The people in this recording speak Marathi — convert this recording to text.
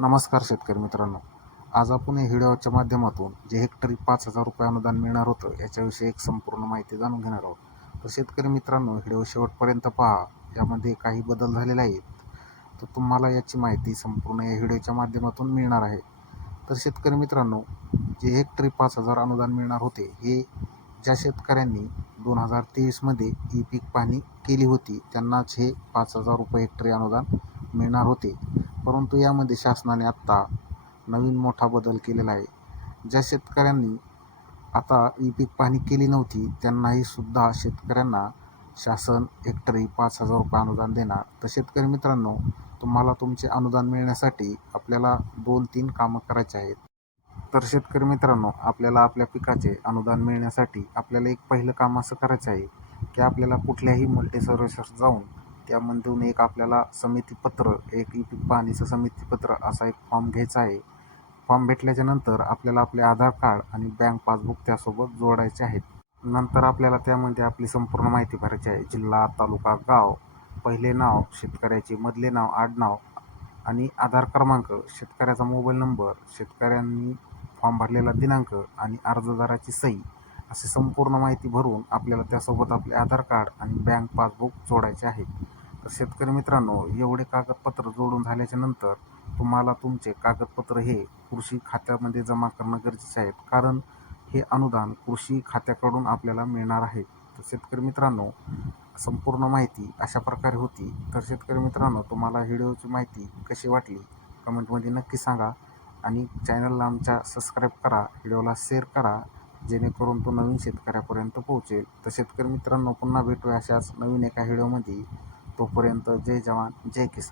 नमस्कार शेतकरी मित्रांनो. आज आपण या व्हिडिओच्या माध्यमातून जे हेक्टरी पाच हजार रुपये अनुदान मिळणार होतं याच्याविषयी एक संपूर्ण माहिती जाणून घेणार आहोत. तर शेतकरी मित्रांनो व्हिडिओ शेवटपर्यंत पहा. यामध्ये काही बदल झालेले आहेत. तर तुम्हाला याची माहिती संपूर्ण या व्हिडिओच्या माध्यमातून मिळणार आहे. तर शेतकरी मित्रांनो जे हेक्टरी पाच हजार अनुदान मिळणार होते हे ज्या शेतकऱ्यांनी दोन हजार तेवीसमध्ये ई पीक पाहणी केली होती त्यांनाच हे पाच हजार रुपये हेक्टरी अनुदान मिळणार होते. परंतु यामध्ये शासनाने आत्ता नवीन मोठा बदल केलेला आहे. ज्या शेतकऱ्यांनी आता ई पीक पाहणी केली नव्हती त्यांनाही सुद्धा शेतकऱ्यांना शासन हेक्टरी पाच हजार रुपये अनुदान देणार. तर शेतकरी मित्रांनो तुम्हाला तुमचे अनुदान मिळण्यासाठी आपल्याला दोन तीन कामं करायचे आहेत. तर शेतकरी मित्रांनो आपल्याला आपल्या पिकाचे अनुदान मिळण्यासाठी आपल्याला एक पहिलं काम असं करायचं आहे की आपल्याला कुठल्याही मल्टी सर्व्हिसेस जाऊन त्यामधून एक आपल्याला समितीपत्र एक ई पीक पाहणीचं समितीपत्र असा एक फॉर्म घ्यायचा आहे. फॉर्म भेटल्याच्या नंतर आपल्याला आपले आधार कार्ड आणि बँक पासबुक त्यासोबत जोडायचे आहेत. नंतर आपल्याला त्यामध्ये आपली संपूर्ण माहिती भरायची आहे. जिल्हा तालुका गाव पहिले नाव शेतकऱ्याचे मधले नाव आडनाव आणि आधार क्रमांक शेतकऱ्याचा मोबाईल नंबर शेतकऱ्यांनी फॉर्म भरलेला दिनांक आणि अर्जदाराची सही अशी संपूर्ण माहिती भरून आपल्याला त्यासोबत आपले आधार कार्ड आणि बँक पासबुक जोडायचे आहे. तर शेतकरी मित्रांनो एवढे कागदपत्र जोडून झाल्याच्यानंतर तुम्हाला तुमचे कागदपत्र हे कृषी खात्यामध्ये जमा करणं गरजेचे आहेत कारण हे अनुदान कृषी खात्याकडून आपल्याला मिळणार आहे. तर शेतकरी मित्रांनो संपूर्ण माहिती अशा प्रकारे होती. तर शेतकरी मित्रांनो तुम्हाला व्हिडिओची माहिती कशी वाटली? कमेंटमध्ये नक्की सांगा. आणि चॅनलला आमच्या सबस्क्राईब करा व्हिडिओला शेअर करा जेणेकरून तो नवीन शेतकऱ्यापर्यंत पोहोचेल. तर शेतकरी मित्रांनो पुन्हा भेटूया अशाच नवीन एका व्हिडिओमध्ये. तोपर्यंत जय जवान जय किसान.